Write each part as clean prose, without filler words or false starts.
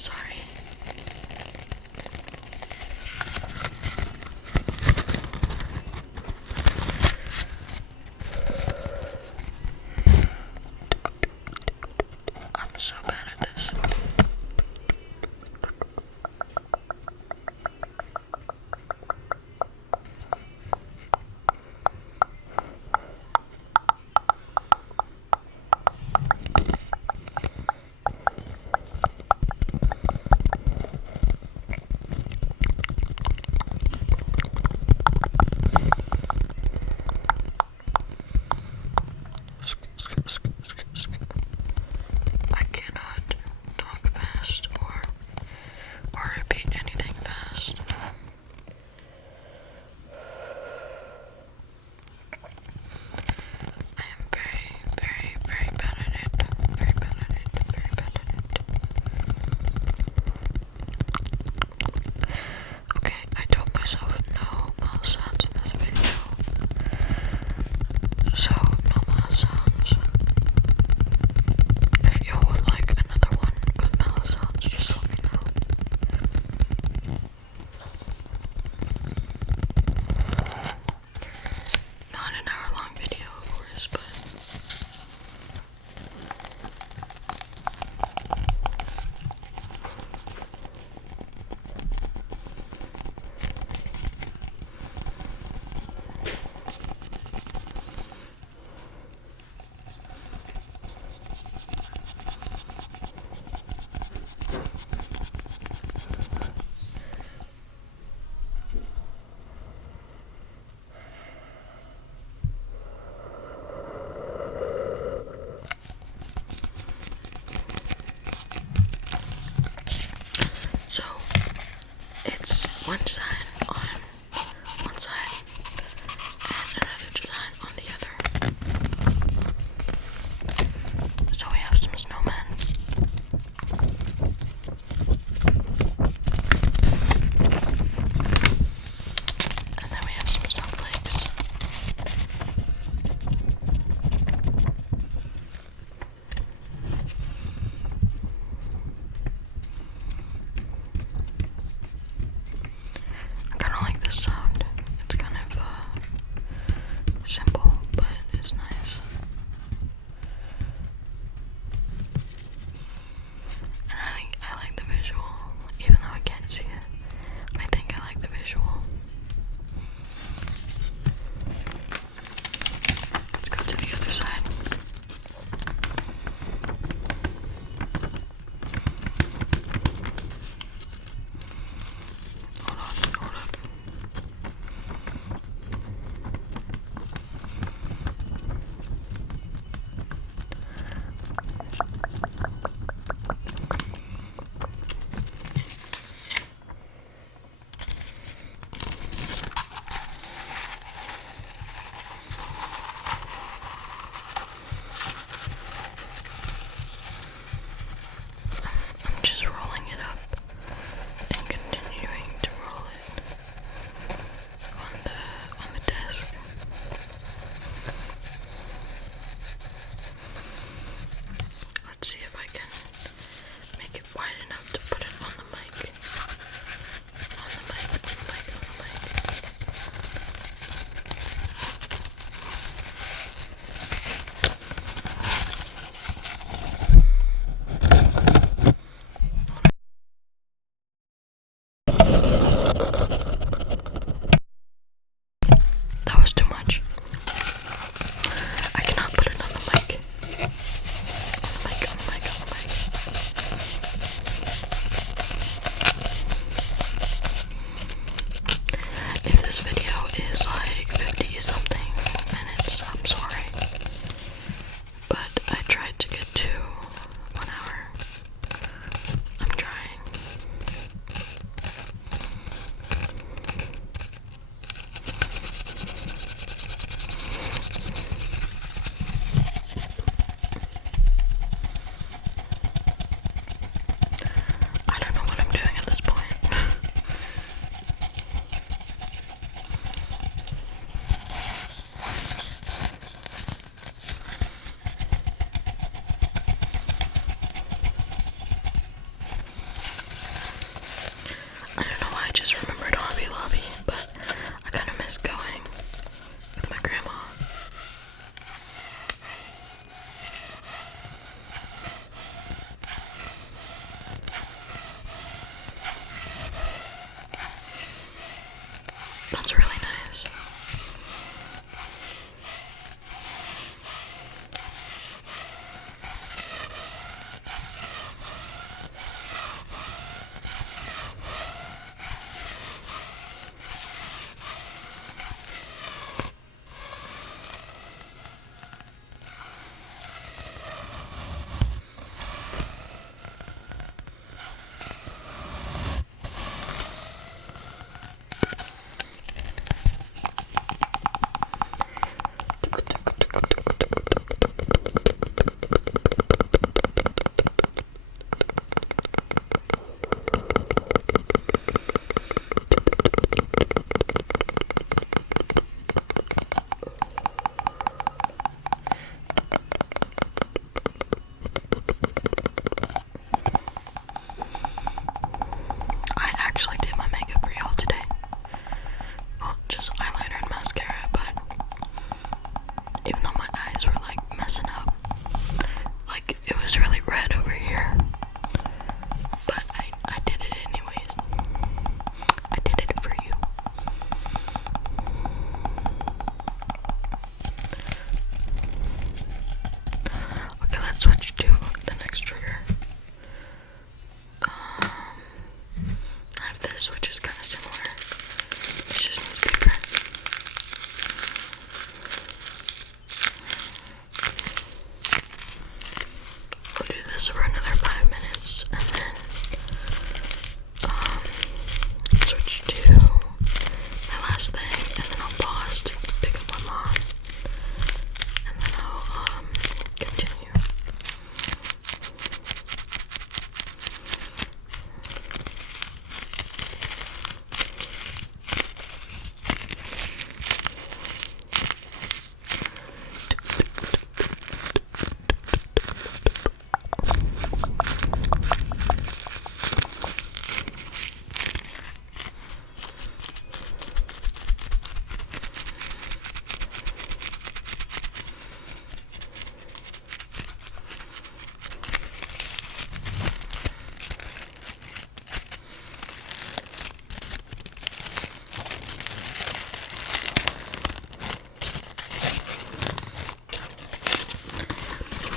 Sorry. I'm so bad at this. I don't know why I just remembered Hobby Lobby, but I kind of miss going with my grandma. That's really nice. I actually did my makeup for y'all today. Well, just eyeliner and mascara, but even though my eyes were like messing up, like it was really red over here, but I did it anyways. I did it for you. Okay, let's switch to the next trigger. I have this, which is kind of similar. It's just newspaper. We'll do this for another 5 minutes, and then switch to my last thing, and then I'll pause to pick up my mom, and then I'll continue.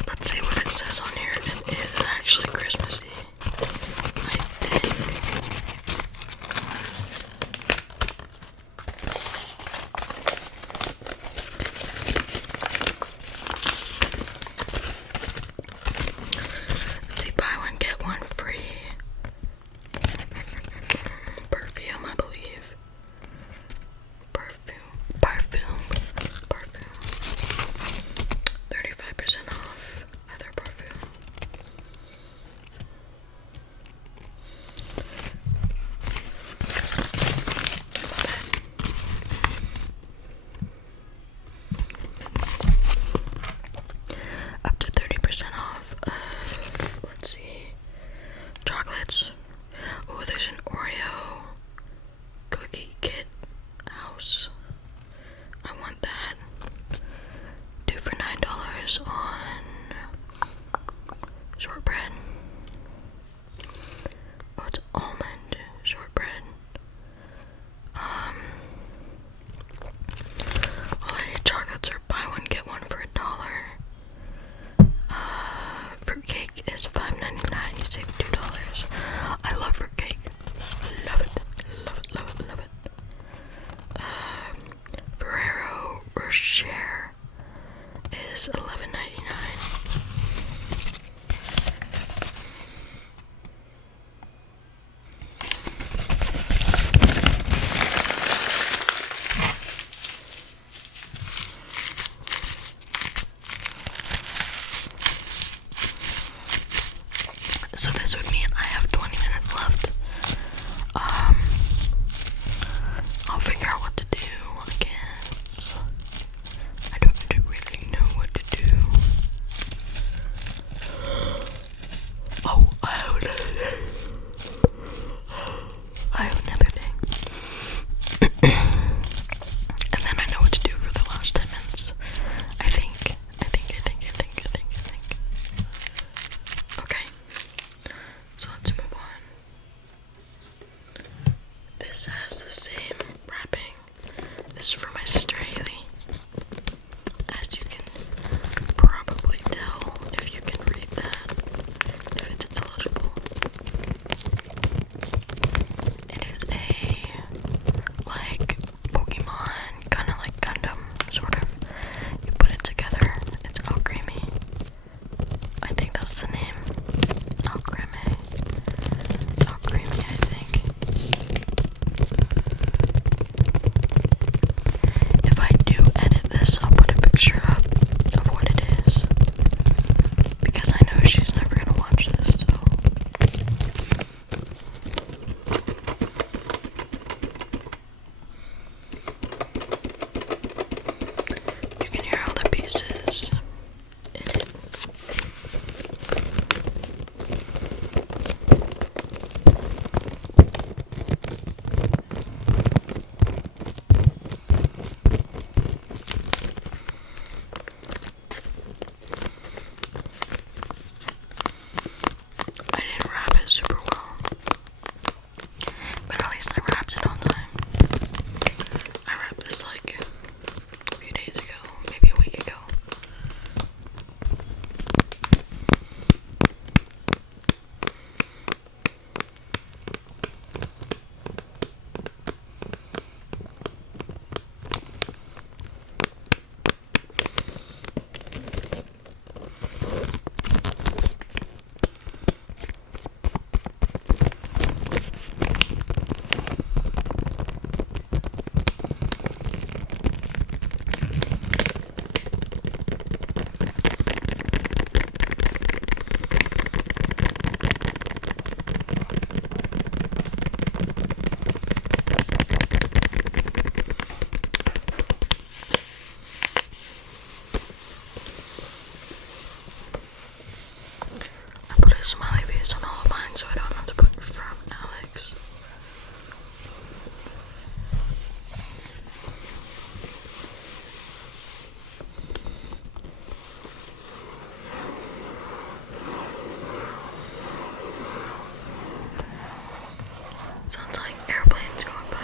Let's see what it says on here. It is actually Christmassy, I think. Let's see, buy one, get one free. Perfume, I believe. Perfume. 35% off other perfume. Up to 30% off of, let's see, chocolates. Oh, there's an Oreo cookie kit house. I want that. 2 for $9 on shortbread. Oh, it's almond shortbread. Holiday chocolates are buy one get one for $1. Fruitcake is $5.99. You save $2. I love fruitcake. Love it. Love it. Love it. Love it. Ferrero Rocher is $11.99. Sounds like airplanes going by.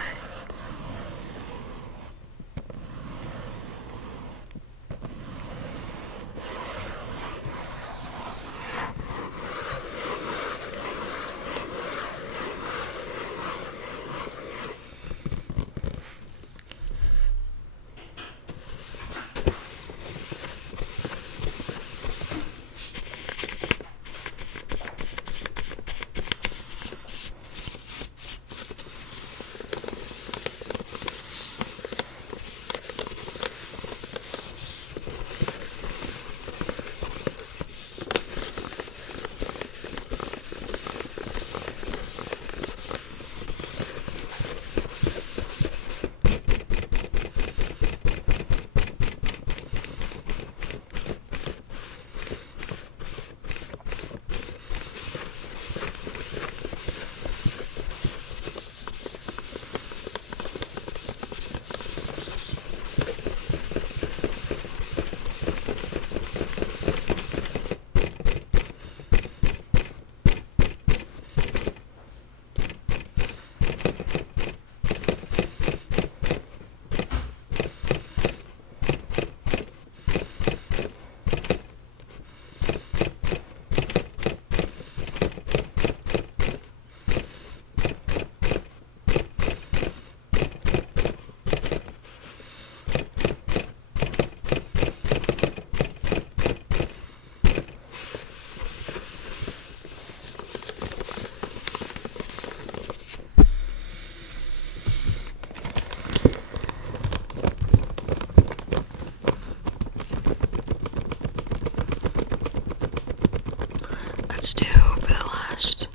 Let's do for the last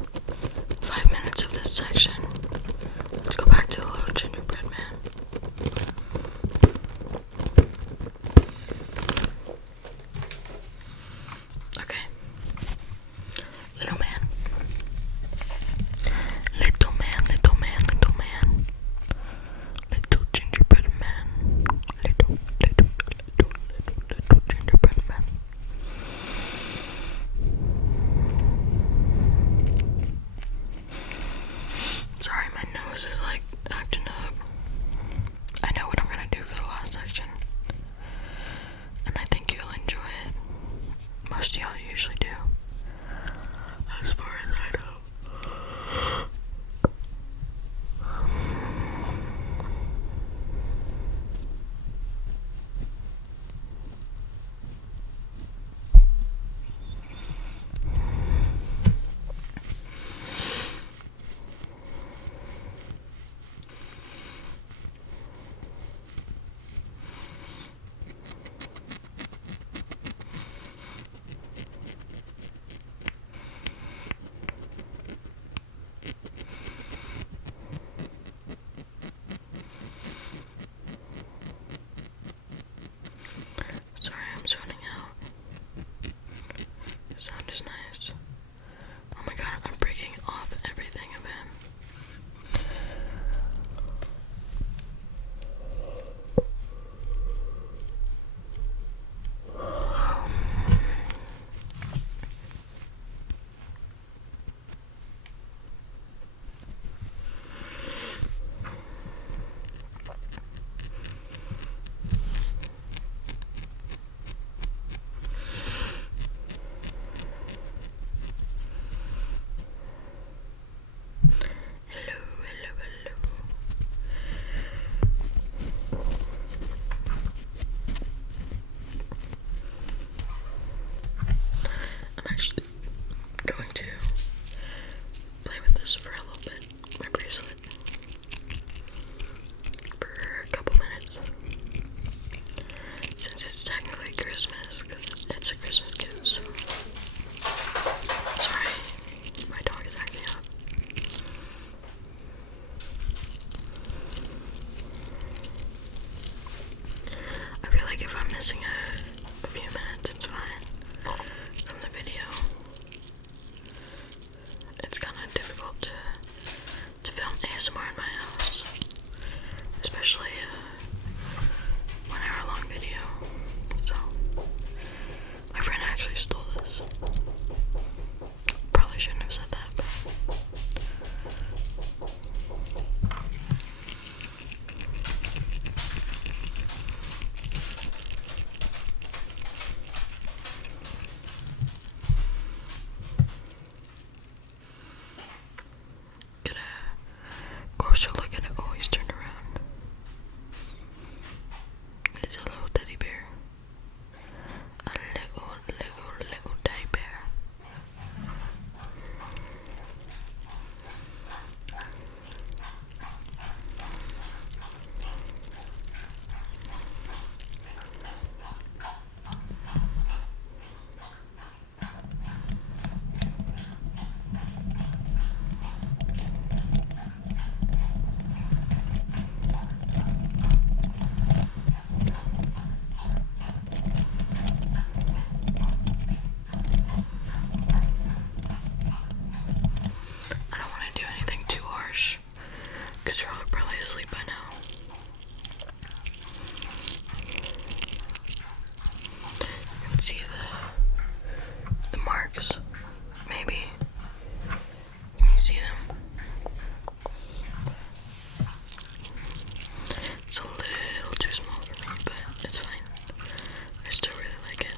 5 minutes of this section. Let's go back to the little gingerbread man. Okay. Little man. Little man, little man, little man. Little gingerbread man. Little gingerbread man. Sorry, my nose is like acting up. I know what I'm gonna do for the last section, and I think you'll enjoy it. Most of y'all usually do, as far as I know. Sorry, I'm zoning out. The sound is nice. Oh my god, I'm breaking off everything of him. Hello, hello, hello. I'm actually going to play with this for a little bit, my bracelet, for a couple minutes, since it's technically Christmas, because it's a Christmas gift, so. Sorry, my dog is acting up. I feel like if I'm missing a few minutes, it's fine from the video. It's kind of difficult to film ASMR in my house, especially a 1 hour long video. So my friend actually stole this. Probably shouldn't have said that, but get a closer look at it. Oh, he's turned around. It's a little teddy bear. A little teddy bear. I don't want to do anything too harsh because you're all probably asleep by now. You can see the marks, maybe. Can you see them? It's a little too small for me, but it's fine. I still really like it.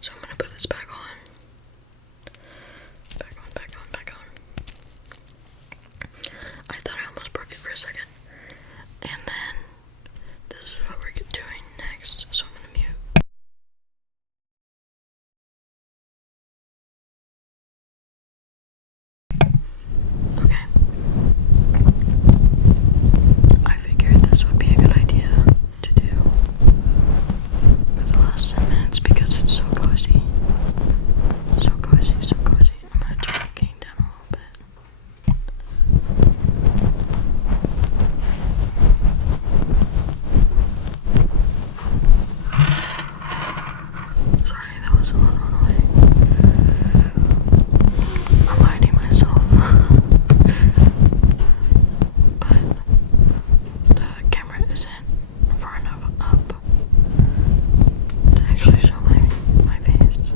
So I'm gonna put this back on. Back on. I thought I almost broke it for a second. And then this is what we're doing next. So I'm gonna mute. Okay. I figured this would be a good idea to do for the last 10 minutes because it's so cozy. So cozy, so cozy. I'm gonna turn the gain down a little bit. Sorry, that was a little annoying. I'm hiding myself. But the camera isn't far enough up to actually show my face.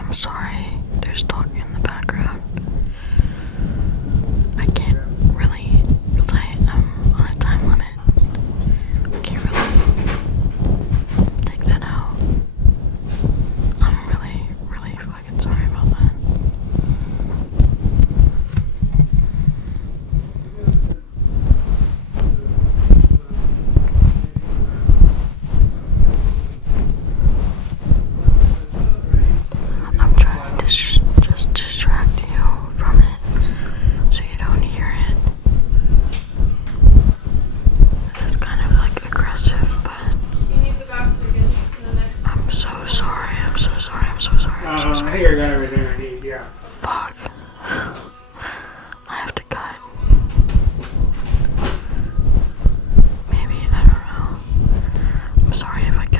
I'm sorry, there's talking in the background. I can't really, because I'm on a time limit. I can't really take that out. I'm really fucking sorry about that. I'm trying to just distract you from it so you don't hear it. This is kind of like aggressive, but I'm so sorry. I think I got everything right. sorry if I